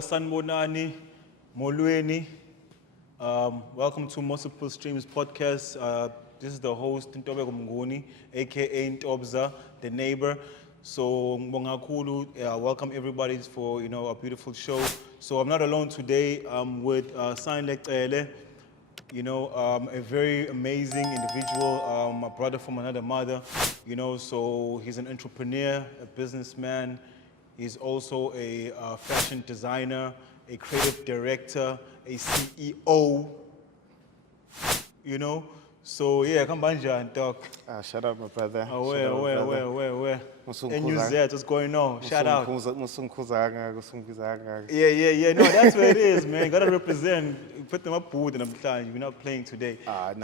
Sanibonani, Molweni. Welcome to Multiple Streams podcast. This is the host, Ntobeko Mnguni, aka Ntobza, the neighbor. So, welcome everybody for a beautiful show. So I'm not alone today. I'm with SANELE CELE, a very amazing individual, my brother from another mother. So he's an entrepreneur, a businessman. He's also a fashion designer, a creative director, a CEO, So yeah, come on, talk. Shout out, my brother. Where? NZ, what's going on? Shout out. Yeah. No, that's where it is, man. Gotta represent. Put them up and we're not playing today.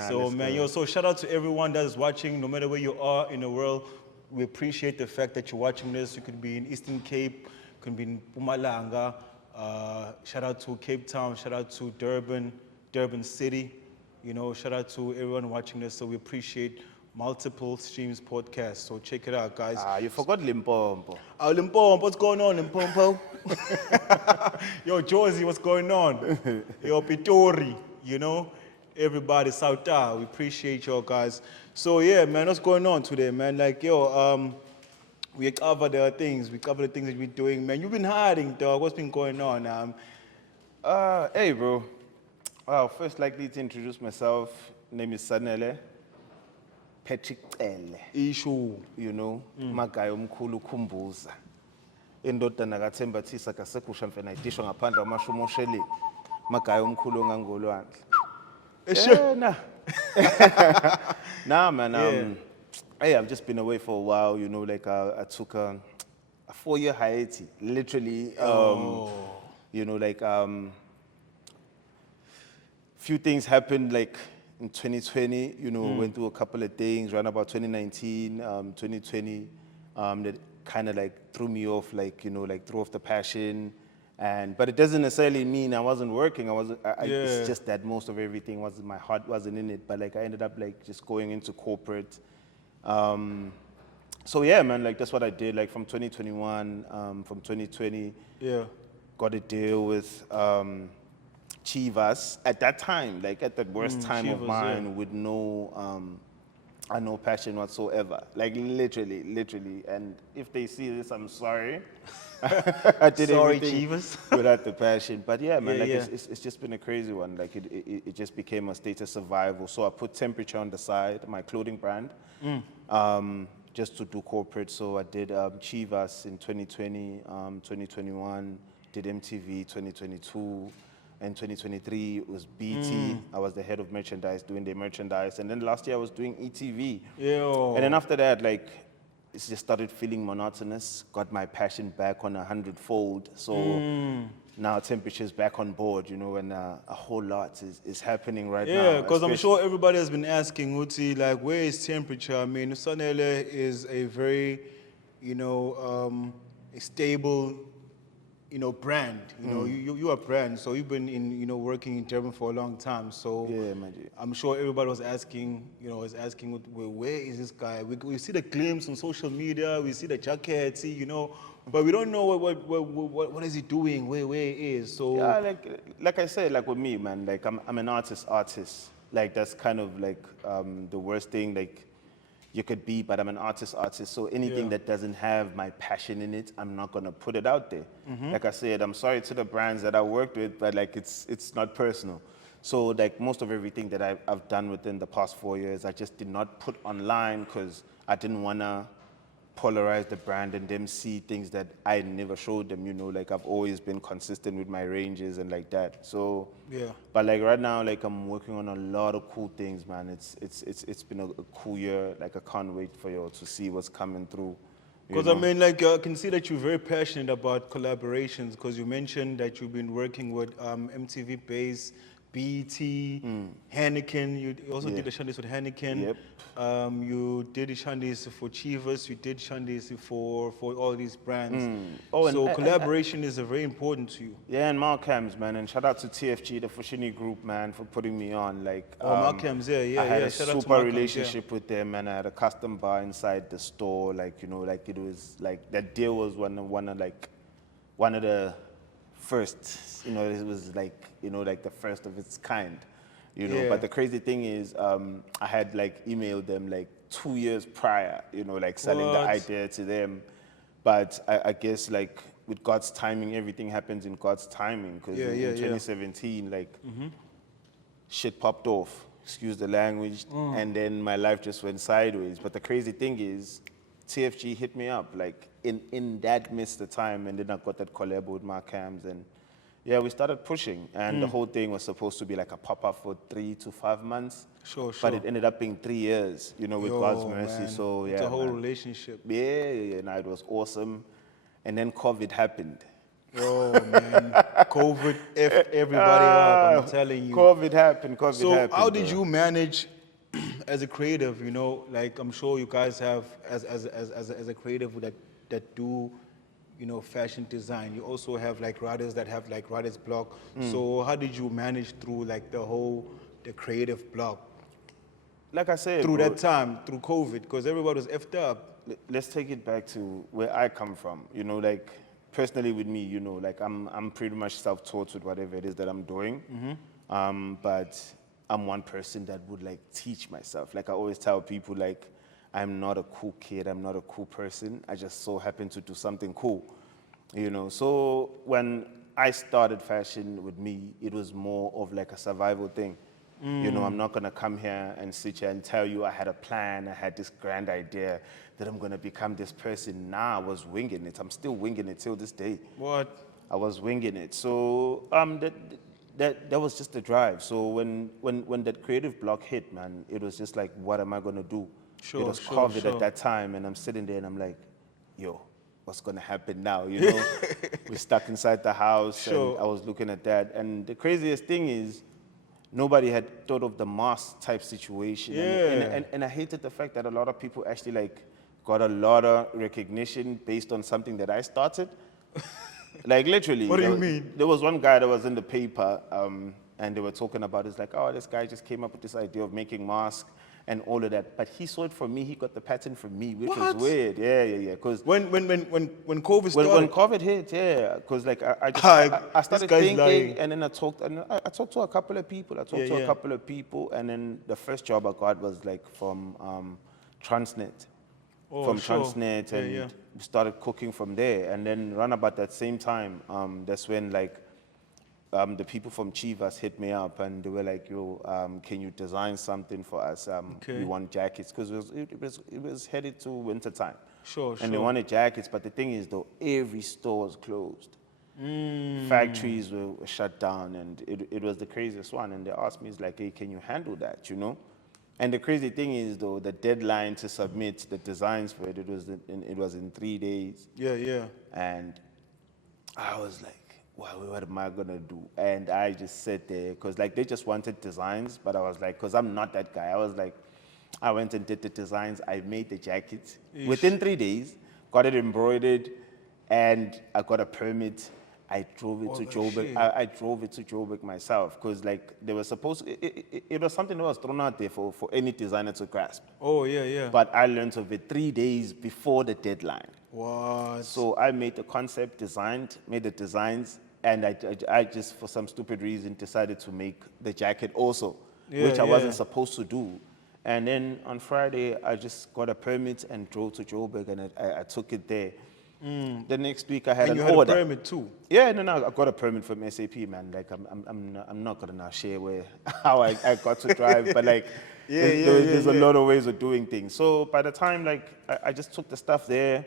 So, man, so shout out to everyone that is watching, no matter where you are in the world. We appreciate the fact that you're watching this. You could be in Eastern Cape, you could be in Mpumalanga. Shout out to Cape Town, shout out to Durban City. Shout out to everyone watching this. So we appreciate Multiple Streams podcast. So check it out, guys. You forgot Limpopo. Limpopo, what's going on, Limpopo? Yo, Josie, what's going on? Yo, Pitori, everybody, Sauta. We appreciate y'all, guys. So yeah, man, what's going on today, man? We cover the things. We cover the things that we're doing, man. You've been hiding, dog. What's been going on? Hey, bro. Well, first, likely to introduce myself. Name is SANELE CELE. Issue. Magayo mkhulu kumbuza. Indoda nakathemba thisa kasekusha mfena idisho ngaphandle amashumo sheli. Magayo mkhulu ngangolwandle. Nah, man. Hey, I've just been away for a while, I took a 4-year hiatus, literally. Few things happened, like in 2020, went through a couple of things, around about 2019, 2020, that kind of threw me off, threw off the passion. But it doesn't necessarily mean I wasn't working. It's just that most of everything wasn't, my heart wasn't in it. But I ended up just going into corporate. So yeah, man, that's what I did. From 2021, from 2020, got a deal with Chivas at that time, at that worst time Chivas, of mine, with no passion whatsoever. Literally. And if they see this, I'm sorry. I did everything Chivas. without the passion. But yeah, man, it's just been a crazy one. It just became a state of survival. So I put Temperature on the side, my clothing brand, just to do corporate. So I did Chivas in 2020, 2021, did MTV 2022. And 2023 it was BT. I was the head of merchandise, doing the merchandise. And then last year I was doing ETV. Yo. And then after that, it just started feeling monotonous. Got my passion back on 100-fold. So now Temperature's back on board, and a whole lot is happening right now. Yeah, because I'm sure everybody has been asking, Uti, where is Temperature? I mean, SANELE is a very, a stable, brand. You are a brand, so you've been working in Durban for a long time. So yeah, man. I'm sure everybody was asking, where is this guy? We see the glimpse on social media, we see the jacket, but we don't know what is he doing, where he is. So yeah, like I said, with me, man, I'm an artist. That's kind of the worst thing you could be, but I'm an artist. So anything that doesn't have my passion in it, I'm not gonna put it out there. Like I said, I'm sorry to the brands that I worked with, but it's not personal. So most of everything that I've done within the past 4 years, I just did not put online because I didn't wanna polarize the brand and them see things that I never showed them. I've always been consistent with my ranges and that. So yeah. But right now, I'm working on a lot of cool things, man. It's been a cool year. I can't wait for you to see what's coming through. Because I can see that you're very passionate about collaborations. Because you mentioned that you've been working with MTV Base, BT, Heineken. You also did the shandies with Heineken. Yep. You did the shandies for Chivas. You did shandies for all these brands. Oh, so and collaboration is very important to you. Yeah, and Malcolm's, man, and shout out to TFG, the Fushini group, man, for putting me on. Like, Malcolm's, yeah. I had a Shout out to super Malcolm's, relationship with them, and I had a custom bar inside the store. Like, you know, like it was like that deal was one of the first. You know, it was like, you know, like the first of its kind. You know, Yeah. but the crazy thing is, I had like emailed them like 2 years prior. You know, like selling the What? idea to them, but I guess like with God's timing, everything happens in God's timing. Because in 2017, like shit popped off. Excuse the language, and then my life just went sideways. But the crazy thing is, TFG hit me up like in that midst of time, and then I got that collab with Mark Hams, and yeah, we started pushing, and the whole thing was supposed to be like a pop-up for 3 to 5 months. Sure. But it ended up being 3 years, you know, with God's mercy. Man. So yeah, it's a whole man. relationship. Yeah, no, it was awesome. And then COVID happened. Oh man, COVID effed everybody up. I'm telling you. COVID happened. So how did you manage as a creative? You know, like I'm sure you guys have as a creative that do, you know, fashion design. You also have like writers that have like writer's block. So how did you manage through like the creative block Like I said, through bro, that time, through COVID, because everybody was effed up? let's take it back to where I come from. You know, like personally with me, you know, like I'm pretty much self-taught with whatever it is that I'm doing. But I'm one person that would like teach myself. Like I always tell people, like I'm not a cool kid. I'm not a cool person. I just so happen to do something cool, you know. So when I started fashion with me, it was more of like a survival thing. You know, I'm not gonna come here and sit here and tell you I had a plan, I had this grand idea that I'm gonna become this person. Nah, I was winging it. I'm still winging it till this day. What? I was winging it. So that was just the drive. So when that creative block hit, man, it was just like, what am I gonna do? It was COVID at that time, and I'm sitting there and I'm like, yo, what's gonna happen now? You know, we're stuck inside the house, and I was looking at that. And the craziest thing is, nobody had thought of the mask type situation. And I hated the fact that a lot of people actually like got a lot of recognition based on something that I started. Like literally. What do you mean? There was one guy that was in the paper, and they were talking about, it's like, oh, this guy just came up with this idea of making masks and all of that. But he saw it from me, he got the pattern from me, which was weird. Yeah. Because When COVID started? when COVID hit, yeah, because like I started thinking, lying. and then I talked to a couple of people. And then the first job I got was like from Transnet, Transnet, and we started cooking from there. And then around about that same time, that's when like the people from Chivas hit me up, and they were like, yo, can you design something for us? We want jackets, because it was headed to winter time. And they wanted jackets, but the thing is though, every store was closed. Factories were shut down, and it was the craziest one. And they asked me, it's like, hey, can you handle that, you know? And the crazy thing is though, the deadline to submit the designs for it was in 3 days. Yeah. And I was like, wow, what am I gonna do? And I just sat there, because like they just wanted designs, but I was like, because I'm not that guy. I was like, I went and did the designs. I made the jackets within 3 days, got it embroidered, and I got a permit. I drove it to Joburg. I drove it to Joburg myself, because like they were supposed to, it was something that was thrown out there for any designer to grasp. Oh, yeah. But I learned of it 3 days before the deadline. What? So I made the concept, made the designs, and I just, for some stupid reason, decided to make the jacket also, which I wasn't supposed to do. And then on Friday, I just got a permit and drove to Joburg, and I took it there. The next week, I had And an you had order. a permit too? Yeah, no, I got a permit from SAP, man. Like, I'm not gonna now share how I got to drive, but like, there's a lot of ways of doing things. So by the time, like, I just took the stuff there,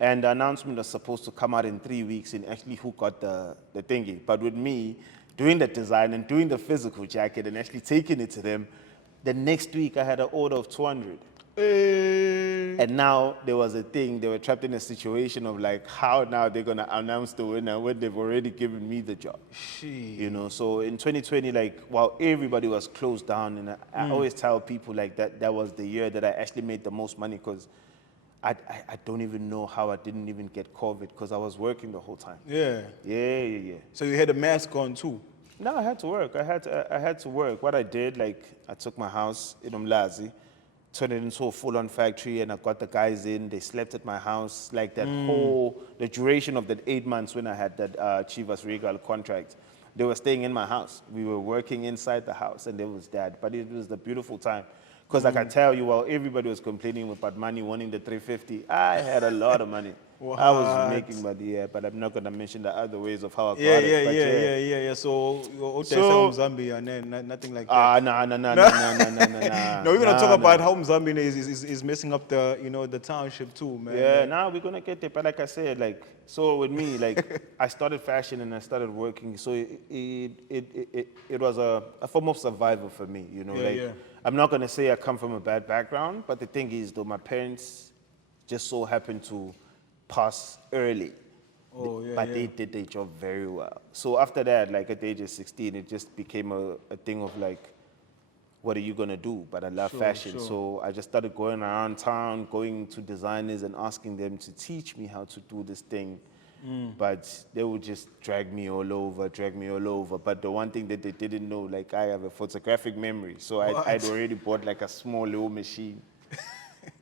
and the announcement was supposed to come out in 3 weeks, and actually who got the thingy. But with me, doing the design and doing the physical jacket and actually taking it to them, the next week I had an order of 200. And now there was a thing, they were trapped in a situation of like, how now they're going to announce the winner when they've already given me the job. You know, so in 2020, like, while everybody was closed down, and I always tell people like that was the year that I actually made the most money, because I don't even know how I didn't even get COVID, because I was working the whole time. Yeah. So you had a mask on too? No, I had to work. I had to work. What I did, like, I took my house in Umlazi, turned it into a full-on factory, and I got the guys in. They slept at my house, like that the duration of that 8 months when I had that Chivas Regal contract. They were staying in my house. We were working inside the house, and there was that. But it was a beautiful time. Because I can tell you, while everybody was complaining about money, wanting the 350, I had a lot of money. I was making money, yeah, but I'm not going to mention the other ways of how I got it. Yeah. So Zambia and then nothing like that. No. No, we're gonna talk about how Mzambia is messing up the the township too, man. Yeah, now we're gonna get there. But like I said, like, so with me, like, I started fashion and I started working. So it was a form of survival for me, I'm not gonna say I come from a bad background, but the thing is, though, my parents just so happened to pass early. But they did their job very well. So after that, like at the age of 16, it just became a thing of like, what are you gonna do? But I love fashion. So I just started going around town, going to designers and asking them to teach me how to do this thing. But they would just drag me all over. But the one thing that they didn't know, like, I have a photographic memory. So I'd already bought like a small little machine.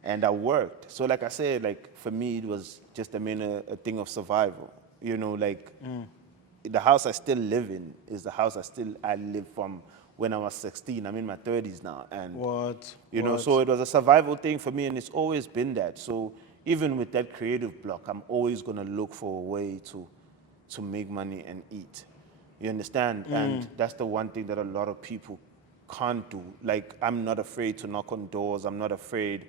And I worked. So like I said, like, for me, it was just a thing of survival. The house I still live in is the house I live from when I was 16. I'm in my 30s now. And so it was a survival thing for me, and it's always been that. So even with that creative block, I'm always going to look for a way to make money and eat. You understand? And that's the one thing that a lot of people can't do. Like, I'm not afraid to knock on doors. I'm not afraid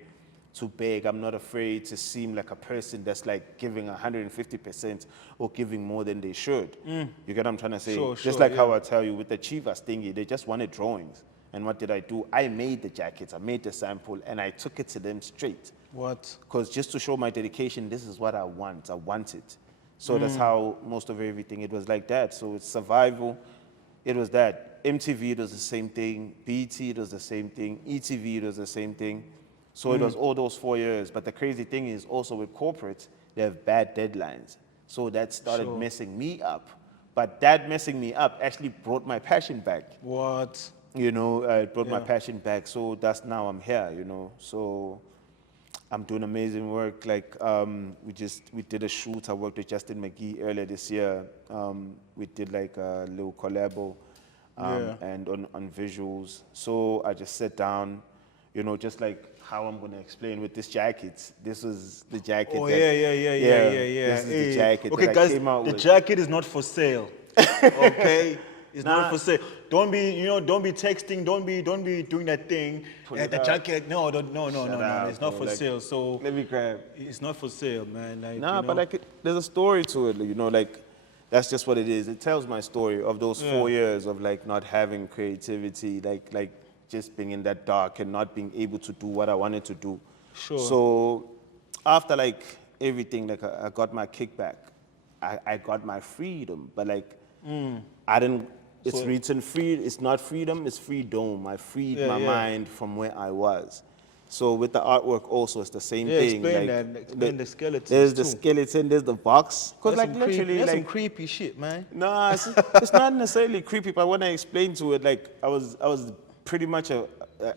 to beg. I'm not afraid to seem like a person that's like giving 150% or giving more than they should. You get what I'm trying to say? Just like how I tell you with the Chivas thingy, they just wanted drawings. And what did I do? I made the jackets, I made the sample, and I took it to them straight. Because just to show my dedication, this is what I want. I want it. So that's how most of everything, it was like that. So it's survival. It was that. MTV, it was the same thing. BET, it was the same thing. ETV, it was the same thing. So it was all those 4 years. But the crazy thing is also with corporates, they have bad deadlines. So that started messing me up. But that messing me up actually brought my passion back. It brought my passion back. So that's now I'm here, So I'm doing amazing work. Like, we did a shoot. I worked with Justin McGee earlier this year. We did like a little collabo and on visuals. So I just sat down, just like how I'm going to explain with this jacket. This was the jacket. This is the jacket that I came out with. The jacket is not for sale. Okay? It's not for sale. Don't be texting. Don't be doing that thing. The jacket. No. It's not for sale. So let me grab. It's not for sale, man. But like, there's a story to it. Like, that's just what it is. It tells my story of those 4 years of like not having creativity, like just being in that dark and not being able to do what I wanted to do. So after like everything, like I got my kickback. I got my freedom, but like I didn't. It's written free. It's not freedom. It's freedom. I freed my mind from where I was. So with the artwork also, it's the same thing. Explain the skeleton. There's the skeleton. There's the box. Because like literally, that's some creepy shit, man. No, it's not necessarily creepy. But when I explained to it, like I was pretty much a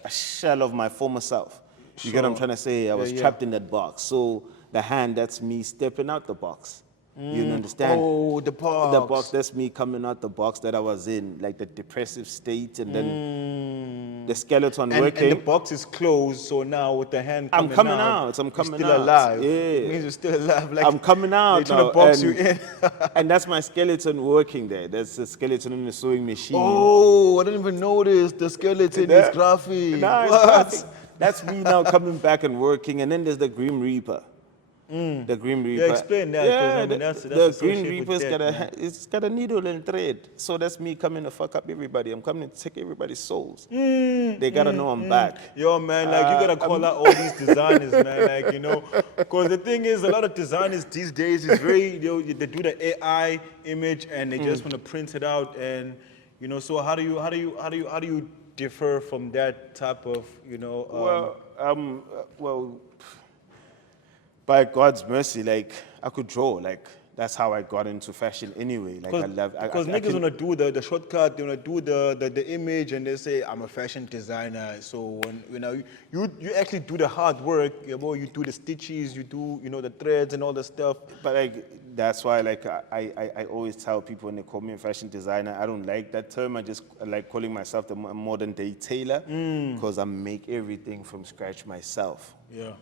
shell of my former self. You get what I'm trying to say? I was trapped in that box. So the hand, that's me stepping out the box. You understand? Oh, the box. The box, that's me coming out the box that I was in, like the depressive state, and then the skeleton working. And the box is closed, so now with the hand I'm coming out. You're still alive. Yeah. It means you're still alive. Like, I'm coming out. They're trying to box you in. And that's my skeleton working there. That's the skeleton in the sewing machine. Oh, I didn't even notice the skeleton is graphic. Nah, it's graphic. That's me now coming back and working. And then there's the Grim Reaper. The Green Reaper. Yeah, explain that, 'cause, Yeah, I mean, that's the Green associated with Reaper's death, got man. it's got a needle and thread. So that's me coming to fuck up everybody. I'm coming to take everybody's souls. They gotta know I'm back. Yo, man, like you gotta call out all these designers, man. Like, because the thing is, a lot of designers these days is very, they do the AI image and they just want to print it out, and so how do you differ from that type of, Well, by God's mercy, like I could draw. Like that's how I got into fashion anyway. Like I love. Because niggas wanna do the shortcut, they wanna do the image, and they say I'm a fashion designer. So when you actually do the hard work, you do the stitches, you do the threads and all the stuff. But like that's why like I always tell people when they call me a fashion designer, I don't like that term. I just like calling myself the modern day tailor because I make everything from scratch myself. Yeah.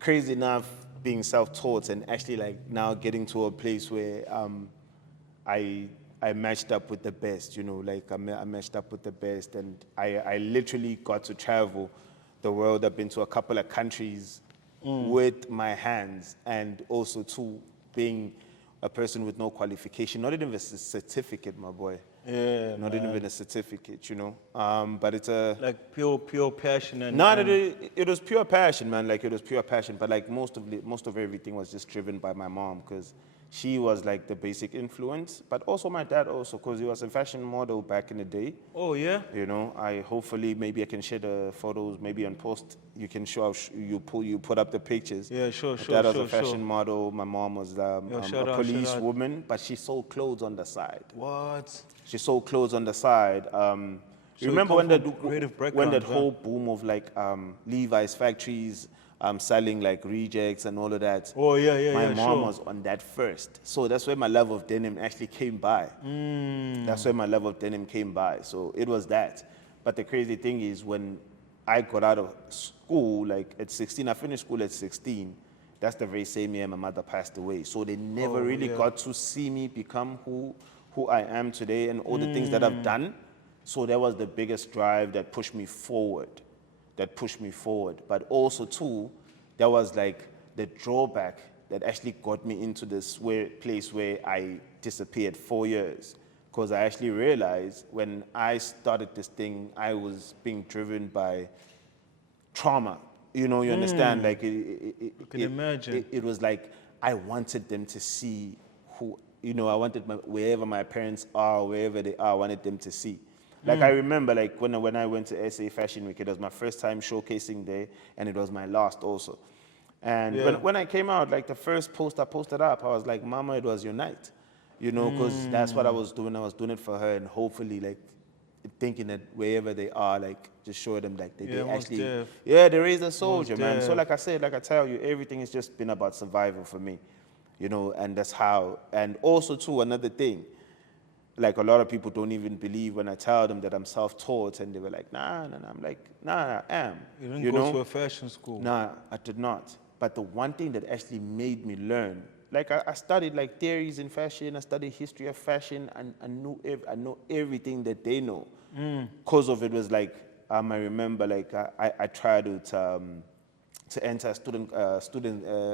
Crazy enough, being self-taught and actually like now getting to a place where I matched up with the best, like I matched up with the best, and I literally got to travel the world. I've been to a couple of countries with my hands, and also too being a person with no qualification, not even a certificate, my boy. Yeah, not even a certificate, but it's a like pure passion and. It was pure passion, man. Like it was pure passion, but like most of everything was just driven by my mom because she was like the basic influence, but also my dad also because he was a fashion model back in the day. Oh yeah. I hopefully maybe I can share the photos maybe on post. You can show you put up the pictures. Yeah, sure. My dad was a fashion model. My mom was a police woman, but she sold clothes on the side. What? She sold clothes on the side. You remember when that whole boom of like Levi's factories selling like rejects and all of that? Oh yeah. My mom sure. was on that first, so that's where my love of denim actually came by. That's where my love of denim came by. So it was that. But the crazy thing is when I got out of school, like at 16, I finished school at 16. That's the very same year my mother passed away. So they never really got to see me become who I am today and all the things that I've done. So that was the biggest drive that pushed me forward. But also too, that was like the drawback that actually got me into this place where I disappeared 4 years. Because I actually realized when I started this thing, I was being driven by trauma. You understand? Like I can imagine. It was like I wanted them to see who. I wanted wherever my parents are, wherever they are, I wanted them to see. Like I remember, like when I went to SA Fashion Week, it was my first time showcasing there, and it was my last also. And when I came out, like the first post I posted up, I was like, "Mama, it was your night," because that's what I was doing. I was doing it for her, and hopefully, like thinking that wherever they are, like just show them like they actually, they raised a soldier, man. So like I said, like I tell you, everything has just been about survival for me. And that's how. And also, too, another thing, like a lot of people don't even believe when I tell them that I'm self-taught, and they were like, nah. I'm like, nah, I am. You didn't go to a fashion school? Nah, I did not. But the one thing that actually made me learn, like I studied like theories in fashion, I studied history of fashion, and I know everything that they know. Because of it was like, I remember like I tried to enter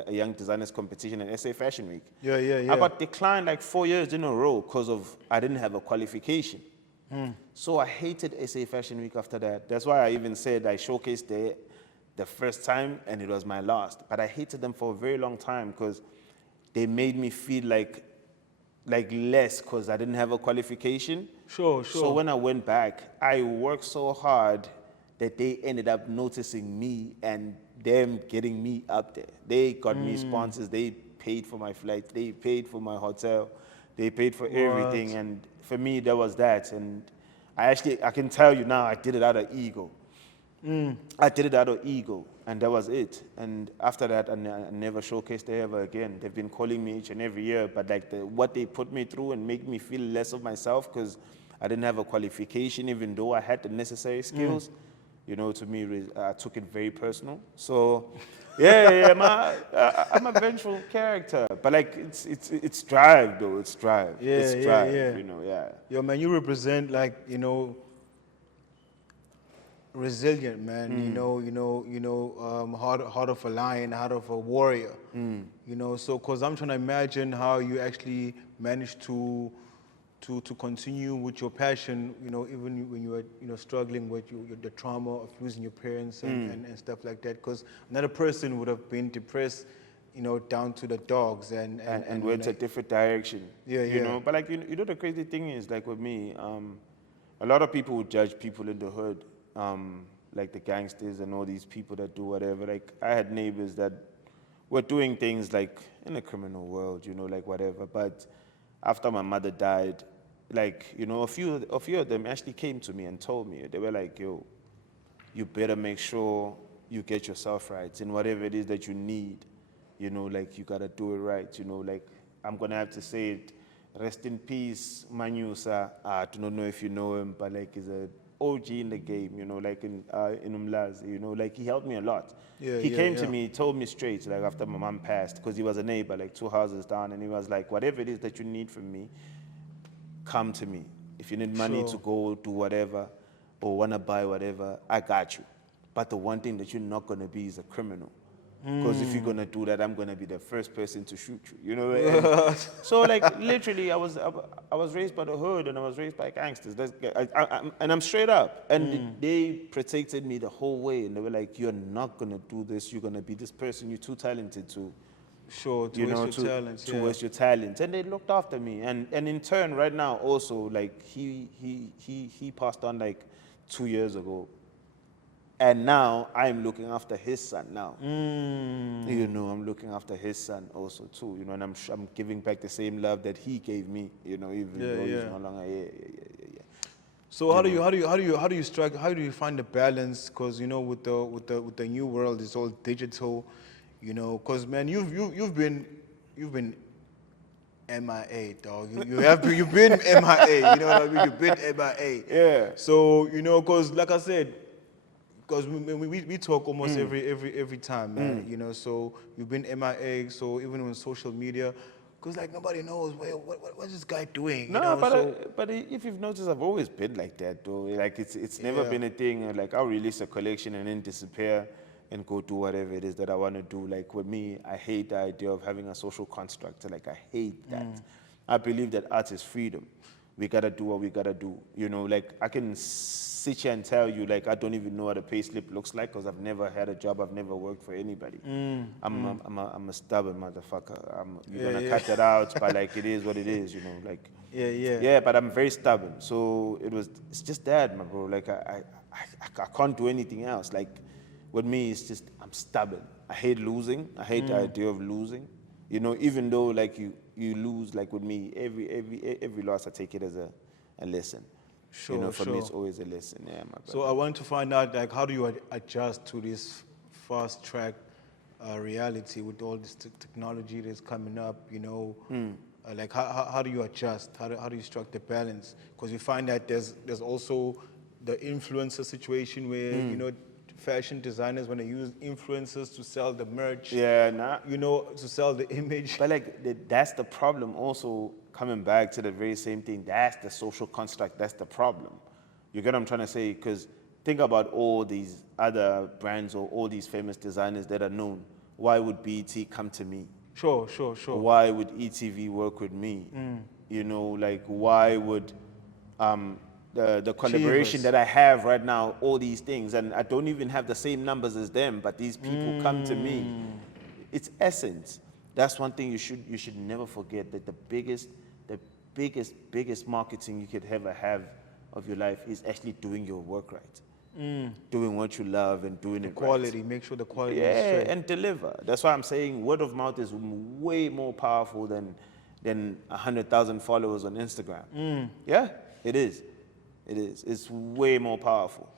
a young designers competition in SA Fashion Week. Yeah. I got declined like 4 years in a row because of I didn't have a qualification. So I hated SA Fashion Week after that. That's why I even said I showcased there the first time and it was my last. But I hated them for a very long time because they made me feel like less because I didn't have a qualification. Sure. So when I went back, I worked so hard that they ended up noticing me and them getting me up there. They got me sponsors. They paid for my flights. They paid for my hotel. They paid for everything. And for me, that was that. And I can tell you now, I did it out of ego. I did it out of ego, and that was it. And after that, I never showcased there ever again. They've been calling me each and every year, but like what they put me through and make me feel less of myself because I didn't have a qualification, even though I had the necessary skills. To me, I took it very personal. So, I'm a vengeful character, but like it's drive though. It's drive. It's drive. Yo, man, you represent like resilient, man. Heart of a lion, heart of a warrior. So because I'm trying to imagine how you actually managed to continue with your passion, even when you were, struggling with the trauma of losing your parents and stuff like that. Because another person would have been depressed, down to the dogs and went a different direction. Yeah. But like, the crazy thing is, like with me, a lot of people would judge people in the hood, like the gangsters and all these people that do whatever. Like, I had neighbors that were doing things like in the criminal world, like whatever. But after my mother died, like, a few of them actually came to me and told me, they were like, yo, you better make sure you get yourself right in whatever it is that you need. Like, you gotta do it right. Like, I'm gonna have to say it. Rest in peace, Manyusa. I do not know if you know him, but like, he's a OG in the game. Like in Umlazi. Like, he helped me a lot. He came to me, he told me straight, like after my mom passed, because he was a neighbor, like 2 houses down, and he was like, whatever it is that you need from me, come to me. If you need money to go do whatever or wanna buy whatever, I got you. But the one thing that you're not gonna be is a criminal. Because if you're gonna do that, I'm gonna be the first person to shoot you. And so like, literally, I was raised by the hood and I was raised by gangsters. And I'm straight up. And they protected me the whole way. And they were like, "You're not gonna do this. You're gonna be this person. You're too talented to." To waste your talents. To waste your talents. And they looked after me. And in turn, right now, also, like, he passed on like 2 years ago. And now I'm looking after his son now. I'm looking after his son also too. And I'm giving back the same love that he gave me. Even though he's no longer. Yeah. So how do you strike? How do you find the balance? Because with the new world, it's all digital. Because man, you've been MIA, dog. You've been MIA. You know what I mean? You've been MIA. Yeah. So because like I said. Because we talk almost every time, man. So you've been MIA. So even on social media, because like nobody knows what's this guy doing. No, but if you've noticed, I've always been like that, though. Like it's never been a thing. Like, I'll release a collection and then disappear and go do whatever it is that I want to do. Like, with me, I hate the idea of having a social construct. Like, I hate that. I believe that art is freedom. We gotta do what we gotta do. Like, I can sit here and tell you, like, I don't even know what a pay slip looks like because I've never had a job. I've never worked for anybody. I'm a stubborn motherfucker. You're gonna cut that out, but like, it is what it is. Like. Yeah, but I'm very stubborn. So it's just that, my bro. Like, I can't do anything else. Like, with me, it's just, I'm stubborn. I hate losing. I hate the idea of losing. Even though like you lose, like with me, every loss I take it as a lesson. For me, it's always a lesson. Yeah, my brother. So I want to find out, like, how do you adjust to this fast track reality with all this technology that's coming up? Like, how do you adjust? How do you strike the balance? Because you find that there's also the influencer situation where fashion designers want to use influencers to sell the merch. To sell the image. But like, that's the problem also, coming back to the very same thing. That's the social construct. That's the problem. You get what I'm trying to say? Because think about all these other brands or all these famous designers that are known. Why would BET come to me? Sure. Why would ETV work with me? Like, why would the collaboration that I have right now, all these things, and I don't even have the same numbers as them, but these people come to me. It's essence. That's one thing you should never forget, that the biggest marketing you could ever have of your life is actually doing your work right. Doing what you love and doing it quality, right. Make sure the quality is straight. And deliver. That's why I'm saying word of mouth is way more powerful than 100,000 followers on Instagram. Yeah, it is. It's way more powerful.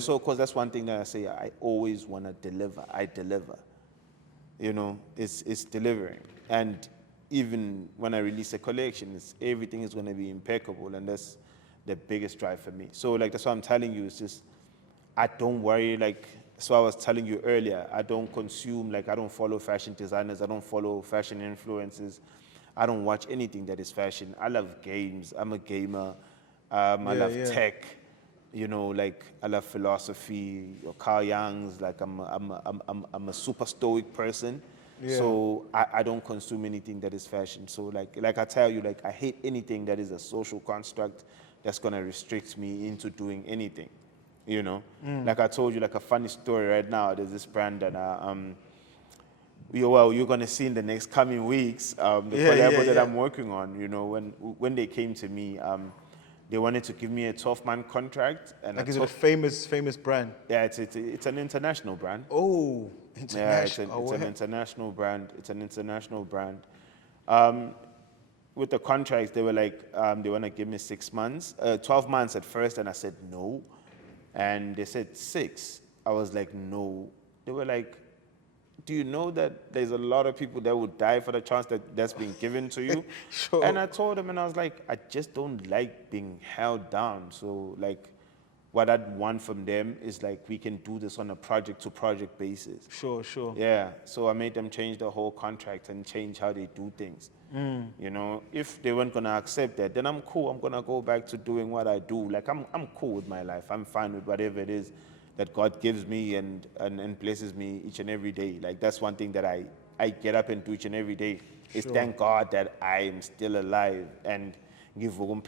So because that's one thing that I say, I always want to deliver. I deliver. It's delivering. And even when I release a collection, everything is going to be impeccable, and that's the biggest drive for me. So like, that's what I'm telling you. It's just, I don't worry. Like, so I was telling you earlier, I don't consume, like, I don't follow fashion designers. I don't follow fashion influencers. I don't watch anything that is fashion. I love games. I'm a gamer. I love tech. you know, like I love philosophy or Carl Jung's. Like I'm a super stoic person. Yeah. So I don't consume anything that is fashion. So like I tell you, like I hate anything that is a social construct that's gonna restrict me into doing anything. You know, like I told you, like a funny story right now. There's this brand that you're gonna see in the next coming weeks. The collab that I'm working on. You know, when they came to me, they wanted to give me a 12-month contract. And like, is it a famous brand? Yeah, it's an international brand. Oh, international. Yeah, it's an international brand. It's an international brand. With the contracts, they were like, they want to give me 6 months, 12 months at first, and I said no. And they said 6. I was like, no. They were like, do you know that there's a lot of people that would die for the chance that's been given to you? Sure. And I told them, and I was like, I just don't like being held down. So like, what I'd want from them is like, we can do this on a project-to-project basis. Sure. Yeah, so I made them change the whole contract and change how they do things. You know, if they weren't gonna accept that, then I'm cool. I'm gonna go back to doing what I do. Like I'm cool with my life. I'm fine with whatever it is that God gives me and blesses me each and every day. Like that's one thing that I get up and do each and every day. Is thank God that I'm still alive and give and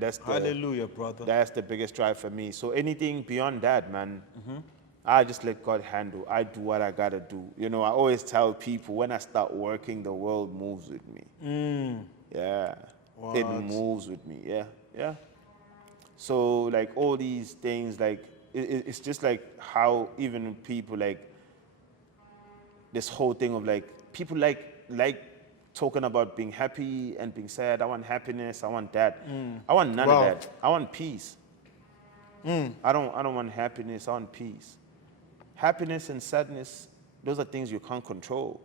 that's the Hallelujah, brother. That's the biggest drive for me. So anything beyond that, man, I just let God handle. I do what I gotta do. You know, I always tell people when I start working, the world moves with me. Yeah, it moves with me. Yeah. So like all these things, like it's just like how even people like this whole thing of like people like talking about being happy and being sad. I want happiness. I want that. I want none of that. I want peace. I don't want happiness. I want peace. Happiness and sadness, those are things you can't control.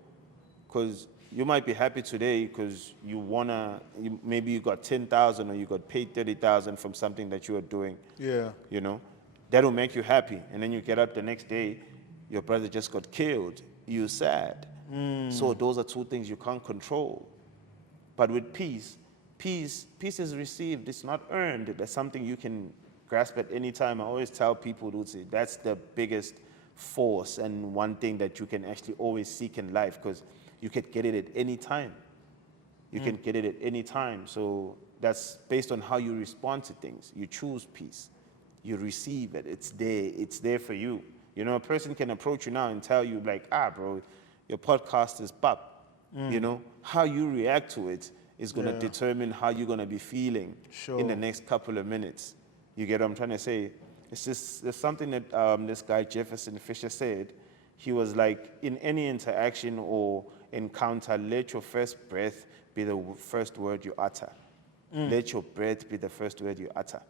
Because you might be happy today because maybe you got 10,000 or you got paid 30,000 from something that you are doing. Yeah. You know, that'll make you happy. And then you get up the next day, your brother just got killed. You're sad. So those are two things you can't control. But with peace is received. It's not earned. That's something you can grasp at any time. I always tell people, that's the biggest force and one thing that you can actually always seek in life because you can get it at any time. You can get it at any time. So that's based on how you respond to things. You choose peace. You receive it. It's there. It's there for you. You know, a person can approach you now and tell you like, bro, your podcast is pop. You know, how you react to it is going to determine how you're going to be feeling in the next couple of minutes. You get what I'm trying to say? It's just, there's something that this guy Jefferson Fisher said. He was like, in any interaction or encounter, let your first breath be the first word you utter. Let your breath be the first word you utter.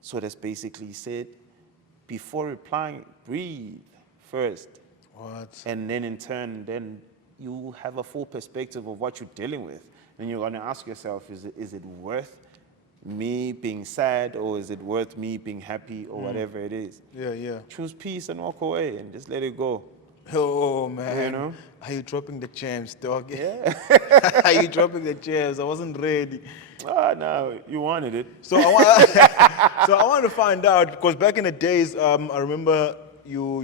So that's basically said, before replying, breathe first. What? And then in turn, then you have a full perspective of what you're dealing with. And you're going to ask yourself, is it worth me being sad or is it worth me being happy or whatever it is? Yeah. Choose peace and walk away and just let it go. Oh, man. You know? Are you dropping the gems, dog? Yeah. Are you dropping the gems? I wasn't ready. No, you wanted it. So I want to find out, because back in the days, I remember you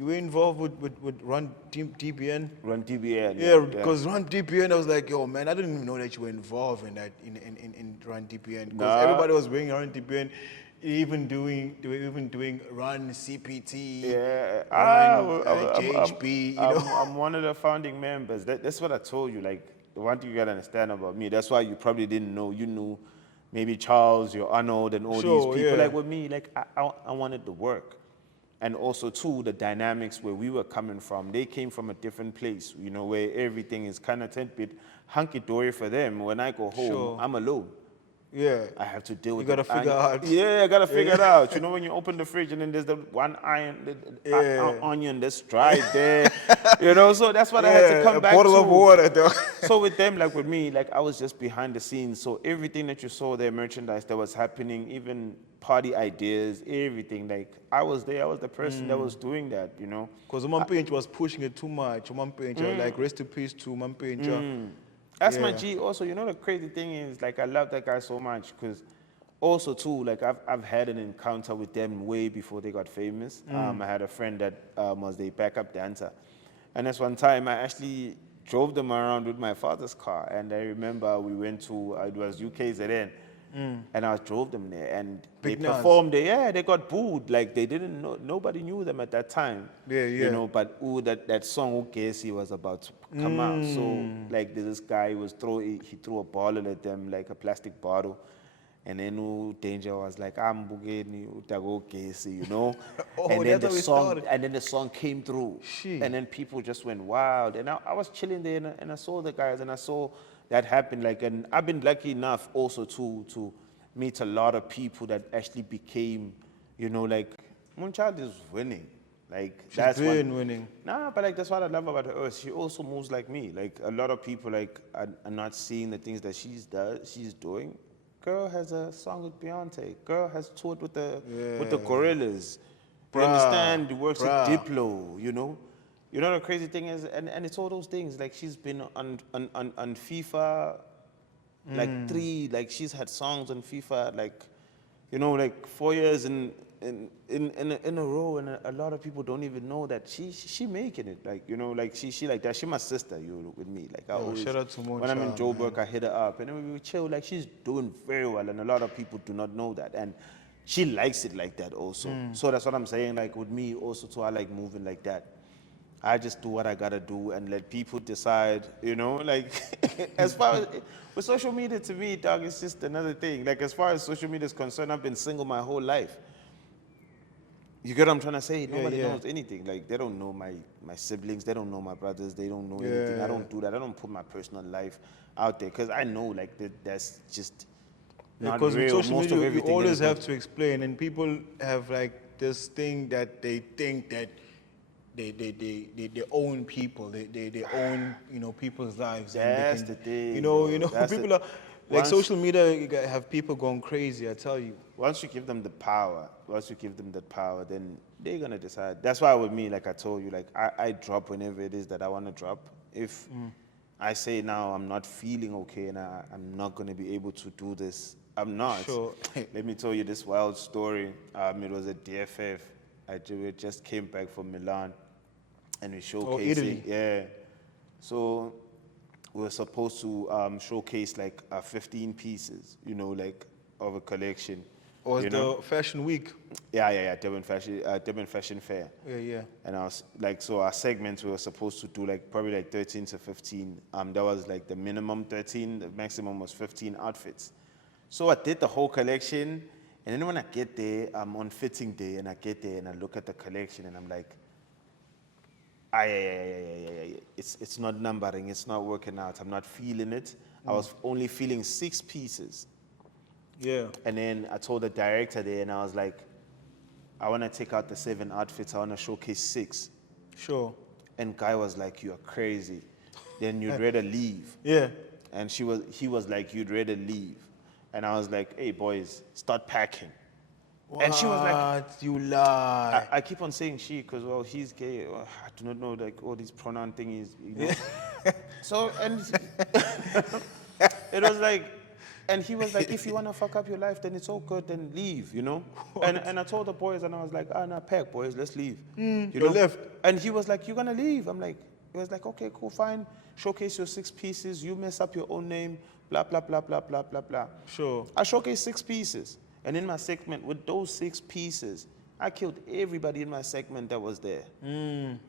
were involved with Run DBN. Run DBN. Yeah, because Run DBN, I was like, yo, man, I didn't even know that you were involved in that in Run DBN. Because everybody was wearing Run DBN, they were even doing Run CPT. Yeah, JHB. You know? I'm one of the founding members. That's what I told you. Like, the one thing you gotta understand about me. That's why you probably didn't know. You knew maybe Charles, your Arnold, and all these people. Yeah. Like with me, like I wanted to work. And also, too, the dynamics where we were coming from, they came from a different place, you know, where everything is kind of a bit hunky-dory for them. When I go home, I'm alone. Yeah. I have to deal with it. You got to figure out. Yeah, I got to figure it out. You know, when you open the fridge and then there's the one onion that's dried there. You know, so that's what I had to come back to. A bottle of water, though. So with them, like with me, like I was just behind the scenes. So everything that you saw there, merchandise that was happening, even party ideas, everything, like I was there. I was the person that was doing that, you know. Because Umampinch was pushing it too much. Umampinch, like rest in peace to Umampinch. That's my Yeah. G. Also, you know the crazy thing is, like, I love that guy so much because also too, like, I've had an encounter with them way before they got famous. I had a friend that was their backup dancer, and this one time I actually drove them around with my father's car, and I remember we went to it was UKZN. And I drove them there, and Big they Nas. performed there. Yeah, they got booed. Like, they didn't know, nobody knew them at that time. Yeah, You yeah. know, but that song, Ugesi, was about to come out. So, like, this guy he threw a bottle at them, like a plastic bottle. And then Danger was like, I'm Bugeni, Utago Ugesi, you know? Oh, and then that's how it started. and then the song came through. Shit. And then people just went wild. And I was chilling there, and I saw the guys, and I saw that happen. Like, and I've been lucky enough also to meet a lot of people that actually became, you know, like, Moonchild is winning. Like, She's been winning. Nah, but like, that's what I love about her. She also moves like me. Like, a lot of people like are not seeing the things that she's doing. Girl has a song with Beyonce. Girl has toured with the Gorillas. You Bruh, understand? Works bruh. at Diplo. You know. You know the crazy thing is, and it's all those things. Like, she's been on FIFA, like she's had songs on FIFA, like, you know, like 4 years in a row, and a lot of people don't even know that she making it. Like, you know, like she like that. She my sister, with me. Like, I always, shout out to when I'm in Motion, Joburg, I hit her up, and then we chill. Like, she's doing very well, and a lot of people do not know that, and she likes it like that also. So that's what I'm saying. Like, with me also too, I like moving like that. I just do what I gotta do and let people decide, you know, like, as far as, with social media, to me, dog, it's just another thing. Like, as far as social media is concerned, I've been single my whole life. You get what I'm trying to say? Nobody yeah. knows anything. Like, they don't know my siblings, they don't know my brothers, they don't know anything. I don't do that. I don't put my personal life out there because I know, like, that's just not Because with real. social Most of media, you everything always is not- have to explain, and people have like this thing that they think that they own people, they own, you know, people's lives. That's and they the thing, You know, bro. That's people the- are like Once- social media. You have people going crazy. I tell you. Once you give them the power, then they're gonna decide. That's why with me, like I told you, like, I drop whenever it is that I want to drop. If I say now I'm not feeling okay and I'm not gonna be able to do this, I'm not. Sure. Let me tell you this wild story. It was at DFF. We just came back from Milan, and we showcased Italy. it. Yeah. So we were supposed to showcase like 15 pieces, you know, like, of a collection. Or you the know? fashion week. Yeah. Durban Fashion Fair. Yeah. And I was like, so our segments, we were supposed to do like probably like 13 to 15. That was like the minimum 13, the maximum was 15 outfits. So I did the whole collection, and then when I get there, I'm on fitting day, and I get there and I look at the collection, and I'm like, it's not numbering, it's not working out, I'm not feeling it. I was only feeling 6 pieces. Yeah. And then I told the director there, and I was like, I want to take out the 7 outfits, I want to showcase 6. Sure. And guy was like, you're crazy. Then you'd rather leave. Yeah. And he was like, you'd rather leave. And I was like, hey boys, start packing. And she was like, you lie. I keep on saying she because, well, he's gay. I do not know, like, all these pronoun thingies, you know. So, and it was like, and he was like, if you want to fuck up your life, then it's all good, then leave, you know. And I told the boys, and I was like, nah, pack, boys, let's leave. You know? left. And he was like, you're going to leave. I'm like, he was like, okay, cool, fine. Showcase your 6 pieces. You mess up your own name, blah, blah, blah, blah, blah, blah, blah. Sure. I showcased 6 pieces. And in my segment, with those 6 pieces, I killed everybody in my segment that was there.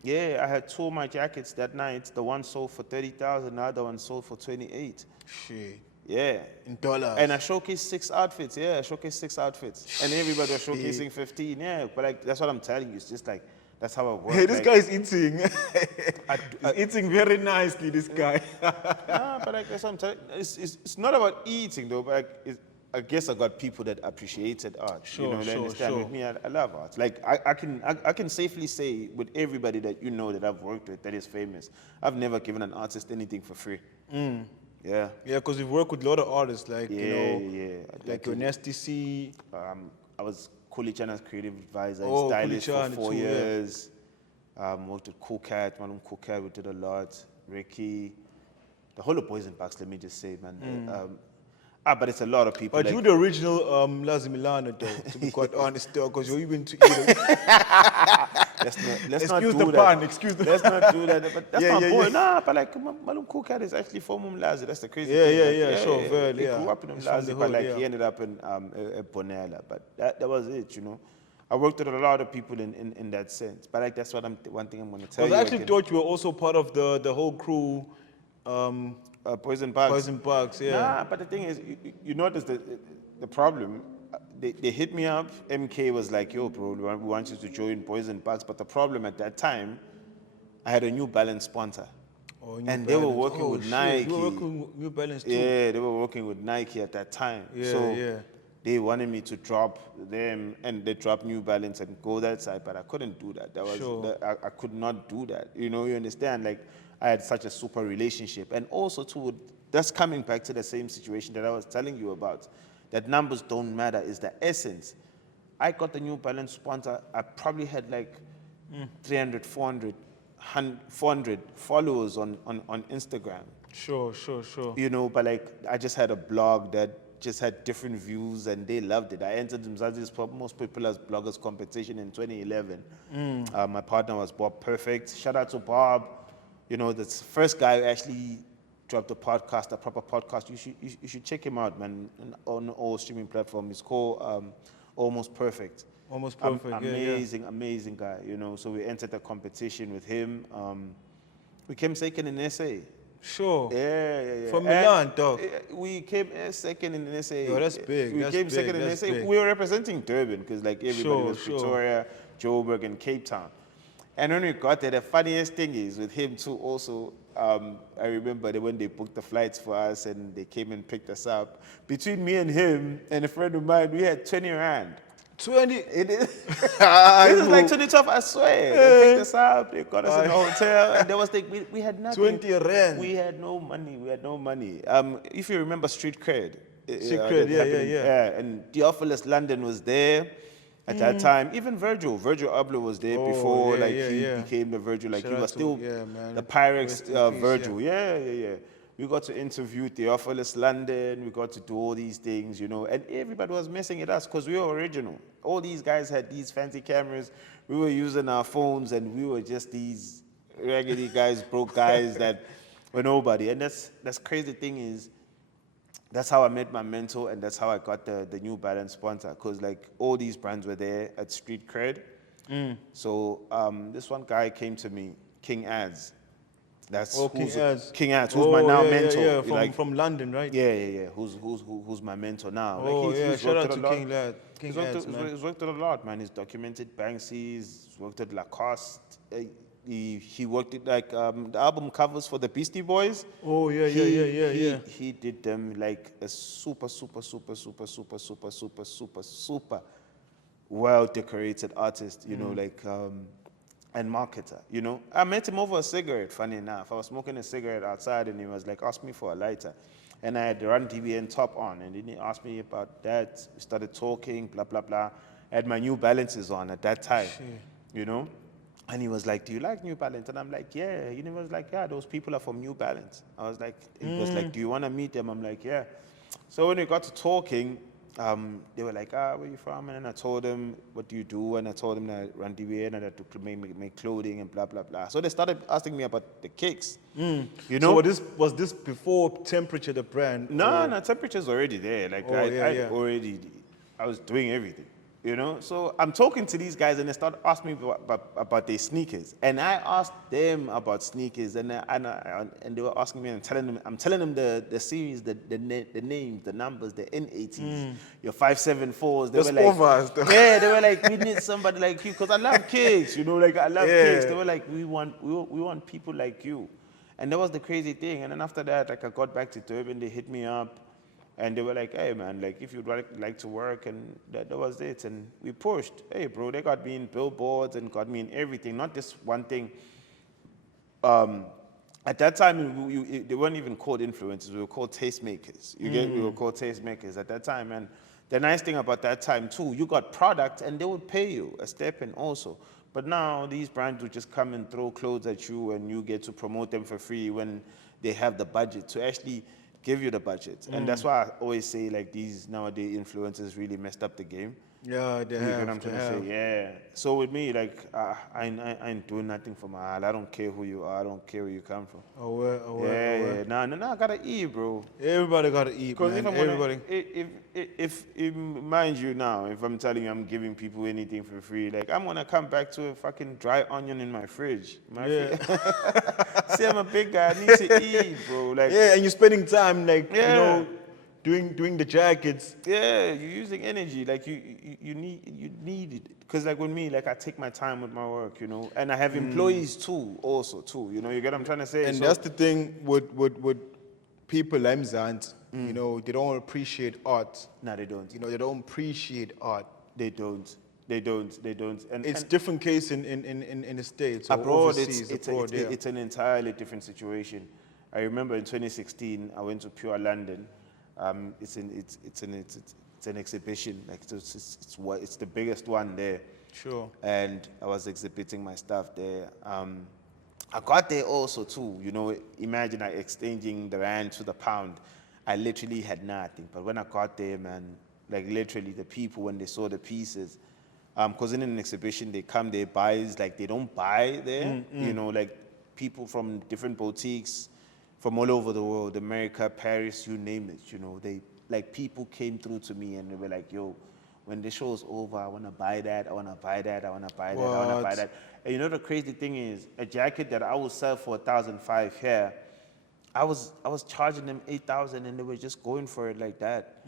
Yeah, I had 2 of my jackets that night. The one sold for 30,000, the other one sold for 28. Shit. Yeah. In dollars. And I showcased 6 outfits. Yeah, I showcased 6 outfits. And everybody was showcasing 15. Yeah, but like, that's what I'm telling you. It's just like, that's how it works. Hey, this like, guy's eating. He's eating very nicely, this guy. Nah, but like, that's what I'm telling you. It's not about eating though, but like, I guess I got people that appreciated art. Sure, you know, they sure, understand. sure. With me, I love art. Like, I can safely say with everybody that you know that I've worked with that is famous, I've never given an artist anything for free. Yeah. Yeah, because we've worked with a lot of artists, like, you know, Yeah. like your Nasty C. I was Kulichana's creative advisor, Oh, stylist for Kulichana 4 too, yeah. years. Worked with Cool Cat, Malum Cool Cat, we did a lot. Ricky. the whole of Boys and Bucks, let me just say, man. But it's a lot of people. But like, you're the original Lazi Milano, though, to be quite honest, though, because you're even to eat. Let's not Excuse do the that. pun, excuse the Let's not do that. But that's my boy. yeah. Nah, but like Malum Kukat is actually from Umlazi. That's the crazy Yeah, thing. yeah, sure, very, He yeah. grew up in He's from Umlazi, the but hood, like yeah. he ended up in Bonella. But that was it, you know. I worked with a lot of people in that sense. But like that's one thing I'm going to tell you. Because I actually thought you were also part of the whole crew. Poison Bugs. Poison Bugs, yeah. Nah, but the thing is, you notice the problem. They hit me up. MK was like, "Yo, bro, we want you to join Poison Bugs." But the problem at that time, I had a New Balance sponsor, and they were working with Nike. You were working with New Balance too. Yeah, they were working with Nike at that time. Yeah. They wanted me to drop them, and they dropped New Balance and go that side, but I couldn't do that. I could not do that. You know, you understand? Like, I had such a super relationship. And also, too, that's coming back to the same situation that I was telling you about, that numbers don't matter, is the essence. I got the New Balance sponsor. I probably had like 300, 400 followers on Instagram. Sure. You know, but like, I just had a blog that just had different views, and they loved it. I entered Mzazi's most popular bloggers competition in 2011. My partner was Bob Perfect. Shout out to Bob. You know, the first guy who actually dropped a podcast, a proper podcast. You should check him out, man, on all streaming platforms. It's called Almost Perfect. Almost Perfect, Amazing guy, you know. So we entered the competition with him. We came second in SA. Sure. Yeah. From Milan, dog. We came second in SA. Yo, that's big. We came second in SA. We were representing Durban because like everybody was Pretoria, Joburg, and Cape Town. And when we got there, the funniest thing is with him too. Also, I remember that when they booked the flights for us and they came and picked us up. Between me and him and a friend of mine, we had 20 rand. 20. It is. This is like 2012, I swear. They picked us up, they got us in a hotel, and there was like, we had nothing. 20 rand. We had no money. If you remember Street Cred. Street Cred, yeah. And Theophilus London was there at that time. Even Virgil Abloh was there before, he became the Virgil. Like, he was still the Pyrex Virgil. Yeah. We got to interview Theophilus London. We got to do all these things, you know. And everybody was messing at us because we were original. All these guys had these fancy cameras. We were using our phones, and we were just these raggedy guys, broke guys that were nobody. And that's crazy thing is, that's how I met my mentor, and that's how I got the New Balance sponsor. Because like all these brands were there at Street Cred. So this one guy came to me, King Ads. That's King Ads, who's my now mentor. Yeah, from London, right? Yeah. Who's my mentor now? He's shout out to King Ads, man. He's worked at a lot, man. He's documented Banksy's, he's worked at Lacoste. He worked at like the album covers for the Beastie Boys. He did them like a super well decorated artist, you know, like and marketer, you know. I met him over a cigarette, funny enough. I was smoking a cigarette outside, and he was like, ask me for a lighter. And I had the Run DBN top on, and then he asked me about that. We started talking, blah, blah, blah. I had my New Balances on at that time, you know. And he was like, do you like New Balance? And I'm like, yeah. And he was like, yeah, those people are from New Balance. I was like, he was like, do you want to meet them? I'm like, yeah. So when we got to talking, they were like, where you from? And then I told them, what do you do? And I told them that I run DBA and I had to make clothing and blah, blah, blah. So they started asking me about the kicks. You know? So was this before Temperature, the brand? No, Temperature's already there. Like, I was doing everything. You know, so I'm talking to these guys, and they start asking me about their sneakers, and I asked them about sneakers, and they were asking me, and I'm telling them the series, the names, the numbers, the N80s, your 574s. They were like, we need somebody like you, because I love kicks, you know, like I love kicks. They were like, we want people like you, and that was the crazy thing. And then after that, like I got back to Durban, they hit me up. And they were like, hey, man, like, if you'd like to work, and that was it. And we pushed. Hey, bro, they got me in billboards and got me in everything, not this one thing. At that time, they weren't even called influencers. We were called tastemakers. We were called tastemakers at that time. And the nice thing about that time, too, you got product, and they would pay you a step in also. But now these brands would just come and throw clothes at you, and you get to promote them for free when they have the budget to actually give you the budget. And that's why I always say like these nowadays influencers really messed up the game. Yeah, they You get have. what I'm trying to say? Yeah. So with me, like, I ain't doing nothing for my I don't care who you are. I don't care where you come from. Yeah. Nah, I gotta eat, bro. Everybody gotta eat, Because man. if I'm Everybody. if mind you now, if I'm telling you I'm giving people anything for free, like I'm gonna come back to a fucking dry onion in my fridge. See, I'm a big guy. I need to eat, bro. Like, Yeah, and you're spending time, like, Yeah. you know, doing the jackets. yeah, you're using energy. Like you need it. Because like with me, like I take my time with my work, you know, and I have employees too, also too. You know, you get what I'm trying to say. And So- that's the thing with people like Mzansi, you know, they don't appreciate art. No, they don't. You know, they don't appreciate art. They don't. And It's different case in the States or abroad, overseas. Abroad, yeah. it's an entirely different situation. I remember in 2016, I went to Pure London. It's an exhibition. Like it's the biggest one there. Sure. And I was exhibiting my stuff there. I got there also too. You know, imagine I exchanging the rand to the pound. I literally had nothing. But when I got there, man, like literally the people when they saw the pieces. Because in an exhibition, they come, they buy, like they don't buy there. You know, like people from different boutiques from all over the world, America, Paris, you name it. You know, they like people came through to me and they were like, yo, when the show's over, I want to buy that, I want to buy that, I want to buy that, I want to buy that. And you know the crazy thing is, a jacket that I would sell for 1,500 here, I was charging them 8,000 and they were just going for it like that.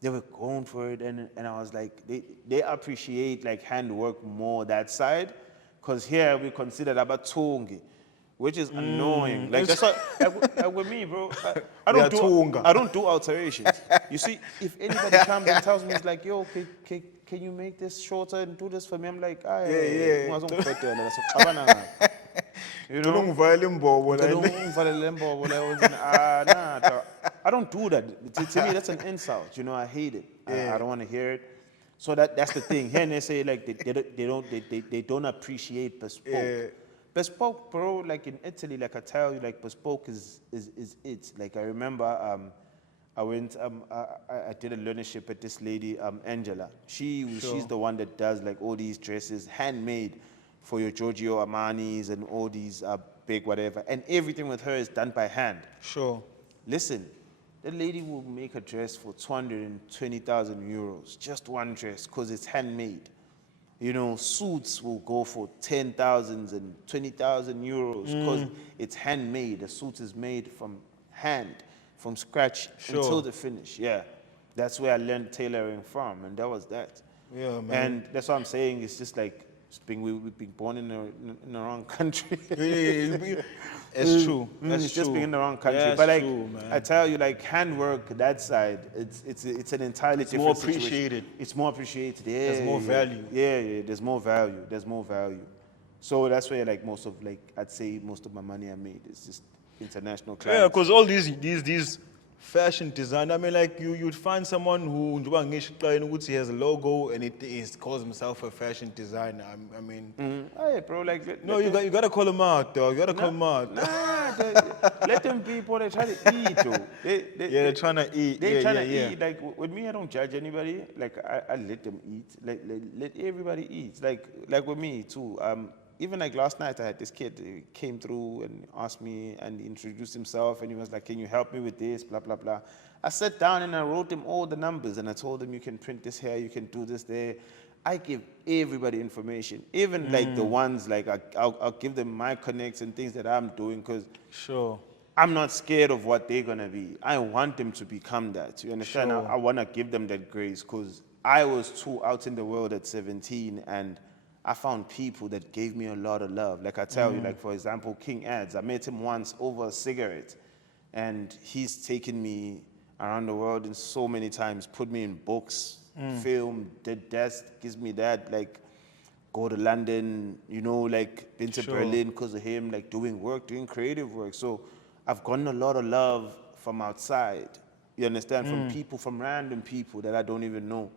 They were going for it, and I was like, they appreciate like handwork more that side, because here we consider abatungi, which is annoying. Like that's what like with me, bro. I don't do alterations. You see, if anybody comes and tells me, it's like, yo, can you make this shorter and do this for me? I'm like, Yeah. You know? I don't do that. To me, that's an insult. You know, I hate it. I don't want to hear it. So that's the thing. Here they say like they don't appreciate bespoke. Yeah. Bespoke, bro. Like in Italy, like I tell you, like bespoke is it. Like I remember, I went. I did a learnership at this lady, Angela. She's the one that does like all these dresses handmade for your Giorgio Armani's and all these big whatever, and everything with her is done by hand. Sure. Listen, the lady will make a dress for 220,000 euros, just one dress, because it's handmade. You know, suits will go for 10,000 and 20,000 euros because it's handmade. The suit is made from hand, from scratch until the finish. Yeah, that's where I learned tailoring from, and that was that. Yeah, man. And that's what I'm saying. It's just like we've been born in the wrong country. It's true. It's just being in the wrong country. Yeah, but like true, man. I tell you, like handwork, that side, it's an entirely different more situation. appreciated. It's more appreciated. Yeah, There's more value. Yeah, there's more value. There's more value. So that's where like I'd say most of my money I made is just international clients. Yeah, because all these fashion design, I mean, like you'd find someone who he has a logo and he calls himself a fashion designer. I mean, Hey, bro, like you gotta call him out, dog. You gotta call him out. Let them be, bro. They try to eat, though. They're trying to eat. They trying to yeah. eat. Like with me, I don't judge anybody. Like I let them eat. Like let everybody eat. Like with me too. Even like last night, I had this kid who came through and asked me and he introduced himself and he was like, "Can you help me with this?" Blah blah blah. I sat down and I wrote him all the numbers and I told him, "You can print this here, you can do this there." I give everybody information, even like the ones like I'll give them my connects and things that I'm doing because Sure. I'm not scared of what they're gonna be. I want them to become that. You understand? Sure. I want to give them that grace because I was too out in the world at 17 and I found people that gave me a lot of love. Like I tell you, like for example, King Ads. I met him once over a cigarette, and he's taken me around the world in so many times. Put me in books, film, did that, gives me that. Like go to London, you know, like been to Berlin because of him. Like doing work, doing creative work. So I've gotten a lot of love from outside. You understand? From people, from random people that I don't even know.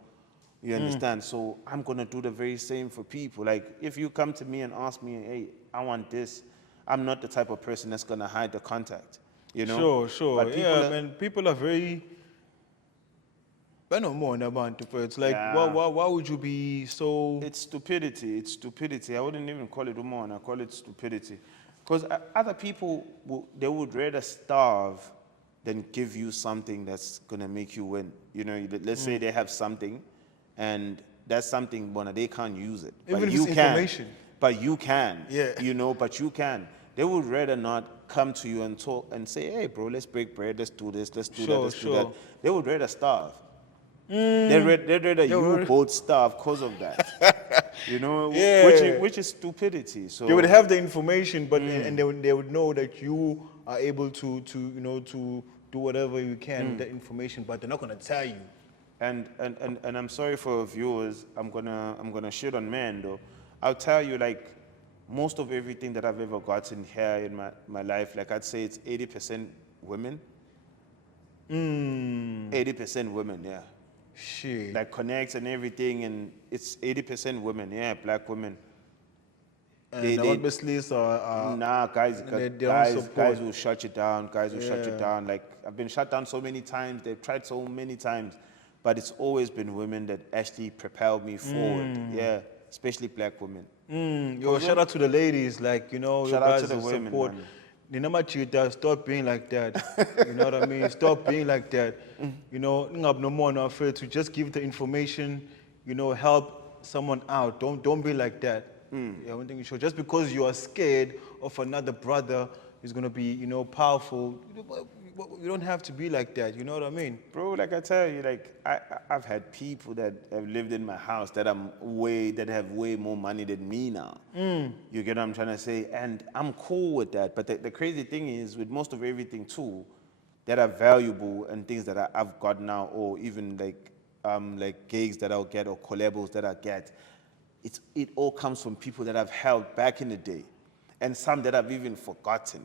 You understand? So I'm going to do the very same for people. Like, if you come to me and ask me, hey, I want this, I'm not the type of person that's going to hide the contact. you know. Sure. But people Yeah, are, man, people are very. I know more about it. It's like, Yeah. why would you be so? it's stupidity. It's stupidity. I wouldn't even call it umona. I call it stupidity, because other people they would rather starve than give you something that's gonna make you win. You know, let's say they have something, and that's something, bona, they can't use it. Even But if you it's can. information. But you can. Yeah. You know, but you can. They would rather not come to you and talk and say, hey, bro, let's break bread, let's do this, let's do that, let's do that. They would rather starve. They'd rather you both starve because of that. You know, which is stupidity. So They would have the information, but and they would know that you are able to to do whatever you can with that information, but they're not gonna tell you. And I'm sorry for viewers. I'm gonna shit on men though. I'll tell you, like, most of everything that I've ever gotten here in my life, like, I'd say it's 80% women. 80% women, yeah. Shit. Like connects and everything, and it's 80% women, yeah, black women. And obviously, so Nah, guys will shut you down. Guys will shut you Yeah. down. Like, I've been shut down so many times. They've tried so many times, but it's always been women that actually propelled me forward. Yeah, especially black women. Yo, shout out to the ladies, like, you know, Shout you out guys to the that women, support. man. The number cheater, stop being like that. You know what I mean? Stop being like that. You know, no more no afraid to just give the information, you know, help someone out. Don't be like that. Yeah, I don't think you should. Just because you are scared of another brother who's gonna be, you know, powerful, you don't have to be like that. You know what I mean? Bro, like I tell you, like I've had people that have lived in my house that have way more money than me now. You get what I'm trying to say? And I'm cool with that. But the crazy thing is, with most of everything too, that are valuable and things that I've got now, or even like gigs that I'll get or collabos that I get, it all comes from people that I've helped back in the day, and some that I've even forgotten.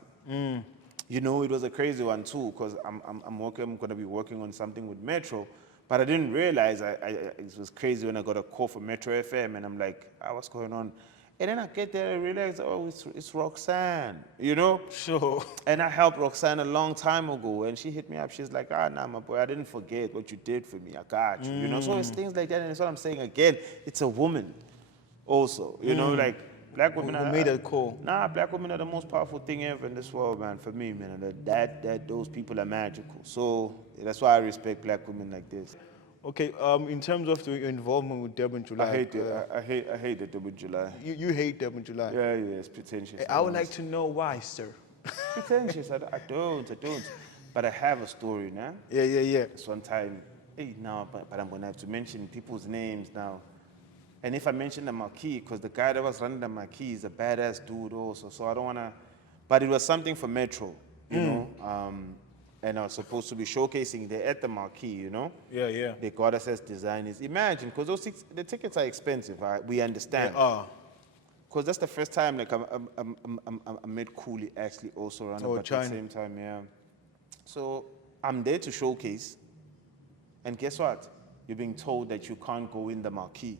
You know, it was a crazy one too, because I'm going to be working on something with Metro, but I didn't realize it was crazy when I got a call from Metro FM, and I'm like, what's going on? And then I get there and realize, oh, it's Roxanne, you know? Sure. And I helped Roxanne a long time ago, and she hit me up. She's like, nah, my boy, I didn't forget what you did for me. I got you, you know? So it's things like that, and that's what I'm saying again. It's a woman also, you know, like, black women Who made that call? Nah, black women are the most powerful thing ever in this world, man. For me, man, that those people are magical. So that's why I respect black women like this. Okay, in terms of your involvement with Durban July, I hate the Double July. You hate Durban July. Yeah, it's pretentious. I would like to know why, sir. Pretentious. I don't. But I have a story now. Yeah. This one time, but I'm gonna have to mention people's names now. And if I mention the marquee, because the guy that was running the marquee is a badass dude also, so I don't want to, but it was something for Metro, you know, and I was supposed to be showcasing there at the marquee, you know. Yeah. They got us as designers. Imagine, because the tickets are expensive, we understand. Because that's the first time, like, I met Cooley actually also around about the same time, yeah. So I'm there to showcase, and guess what? You're being told that you can't go in the marquee.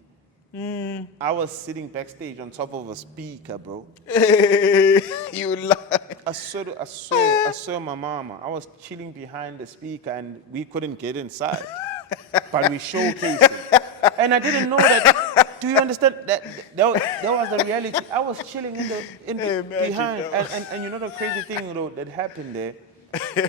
I was sitting backstage on top of a speaker, bro. Hey, you lie. I saw my mama. I was chilling behind the speaker, and we couldn't get inside. But we showcased it. And I didn't know that. Do you understand? That was the reality. I was chilling behind. And you know the crazy thing, though, that happened there?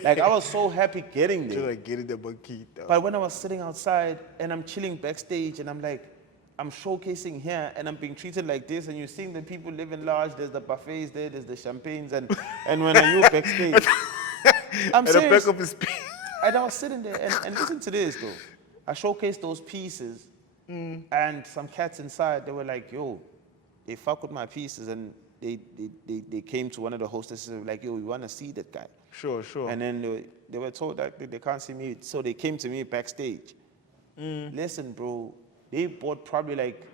Like, I was so happy getting there. Like getting the marquee, though. But when I was sitting outside, and I'm chilling backstage, and I'm like, I'm showcasing here, and I'm being treated like this, and you're seeing the people living large. There's the buffets there, there's the champagnes, and when are you backstage? I'm serious. And I was sitting there, and listen to this though. I showcased those pieces, and some cats inside. They were like, "Yo, they fuck with my pieces," and they came to one of the hostesses and were like, "Yo, we want to see that guy." Sure. And then they were told that they can't see me, so they came to me backstage. Listen, bro. They bought probably like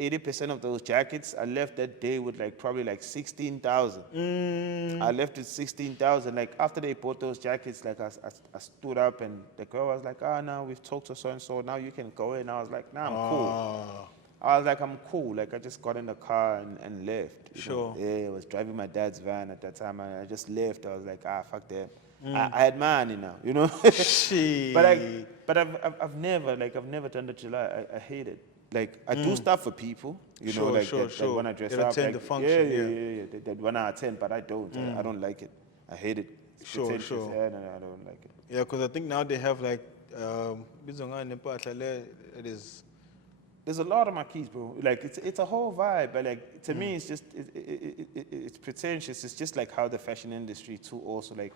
80% of those jackets. I left that day with like probably like 16,000. I left with 16,000. Like, after they bought those jackets, like I stood up, and the girl was like, no, we've talked to so-and-so. Now you can go in. I was like, nah, I'm cool. I was like, I'm cool. Like, I just got in the car and left. You Sure. know? Yeah, I was driving my dad's van at that time, and I just left. I was like, fuck that. I had money now, you know. Shit. But I've never done the July. I hate it. Like, I do stuff for people, you know, like that when I dress They up. attend like, the function, yeah. That when I attend, but I don't. I don't like it. I hate it. It's Sure. pretentious. Yeah, no, I don't like it. Yeah, because I think now they have like, it is. There's a lot of my keys, bro. Like, it's a whole vibe, but like, to me, it's just, it's pretentious. It's just like how the fashion industry too also, like,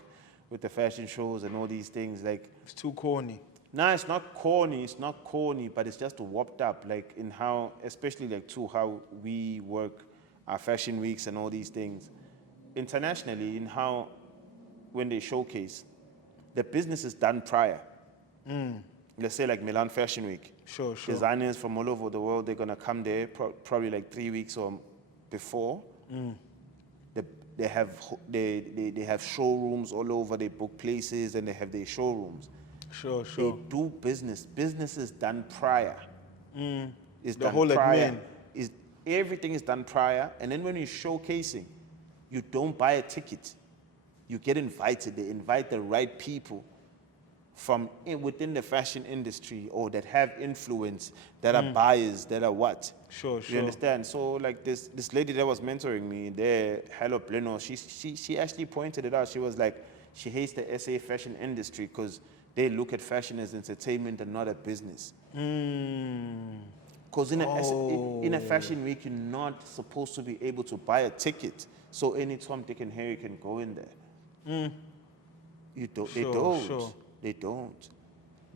with the fashion shows and all these things, like. It's too corny. No, it's not corny, but it's just warped up, like, in how, especially like to how we work our fashion weeks and all these things. Internationally, in how, when they showcase, the business is done prior. Let's say like Milan Fashion Week. Sure. Designers from all over the world, they're gonna come there probably like 3 weeks or before. They have showrooms all over. They book places and they have their showrooms. Sure. They do business. Business is done prior. It's The done whole prior. admin. Everything is done prior, and then when you're showcasing, you don't buy a ticket. You get invited. They invite the right people from within the fashion industry or that have influence, that are buyers, that are what. Sure. You understand? So like this lady that was mentoring me there, Hello Pleno, she actually pointed it out. She was like, she hates the SA fashion industry because they look at fashion as entertainment and not a business. Because in a fashion week, you're not supposed to be able to buy a ticket. So any Tom, Dick, and Harry can go in there. You don't. Sure. They don't.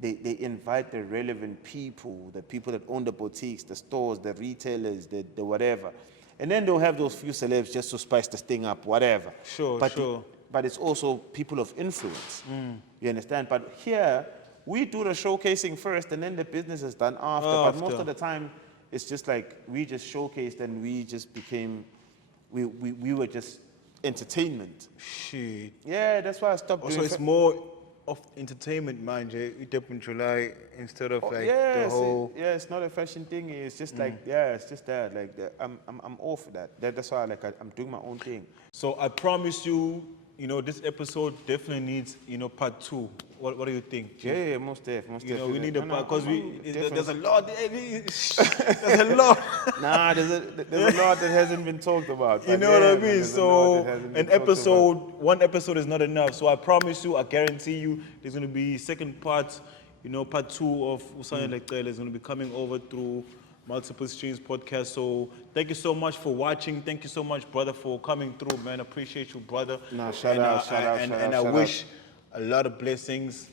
They invite the relevant people, the people that own the boutiques, the stores, the retailers, the whatever. And then they'll have those few celebs just to spice the thing up, whatever. Sure. But it's also people of influence. You understand? But here, we do the showcasing first, and then the business is done after. But most of the time, it's just like we just showcased and we just became, we were just entertainment. Shit. Yeah, that's why I stopped Also, doing it's more of entertainment, man. You dip in July instead of like the whole. It's not a fashion thing. It's just like it's just that. Like I'm all for that. That's why I'm doing my own thing. So I promise you, this episode definitely needs, part 2. What do you think? Yeah, most definitely. We need a part because there's a lot. There's a lot. Nah, there's a lot that hasn't been talked about. You know what I mean? So one episode is not enough. So I promise you, I guarantee you, there's going to be second part. Part 2 of Sanele Cele is going to be coming over through Multiple Streams podcast. So thank you so much for watching. Thank you so much, brother, for coming through, man. Appreciate you, brother. No, shout out. And I wish a lot of blessings,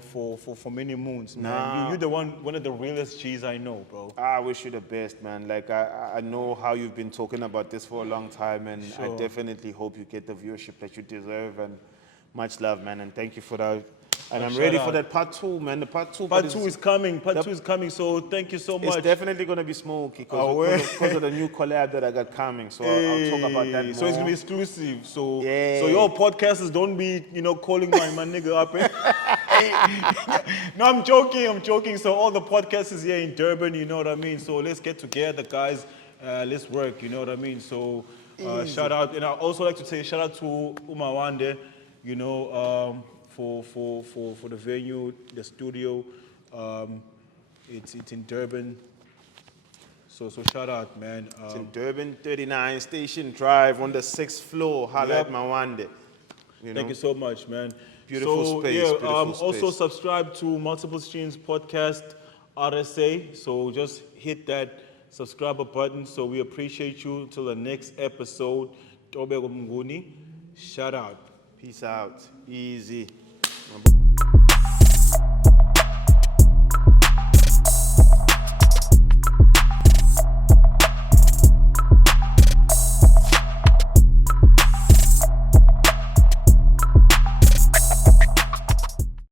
for many moons, man. You're the one of the realest G's I know, bro. I wish you the best, man. Like I know how you've been talking about this for a long time, and I definitely hope you get the viewership that you deserve. And much love, man. And thank you for that. And I'm ready for that part 2, man. The part 2. Part 2 is coming. Part 2 is coming. So thank you so much. It's definitely gonna be smoky because of the new collab that I got coming. So I'll talk about that more. So it's gonna be exclusive. So your podcasters don't be, calling my nigga up. No, I'm joking. So all the podcasters here in Durban, you know what I mean. So let's get together, guys. Let's work. You know what I mean. So shout out, and I also like to say shout out to Mawande. For the venue, the studio. It's in Durban. So shout out, man. It's in Durban, 39 Station Drive on the 6th floor. Holla at Mawande. Thank you so much, man. Beautiful space. Beautiful space. Also subscribe to Multiple Streams Podcast RSA. So just hit that subscriber button. So we appreciate you. Till the next episode. Ntobeko Mnguni. Shout out. Peace out. Easy.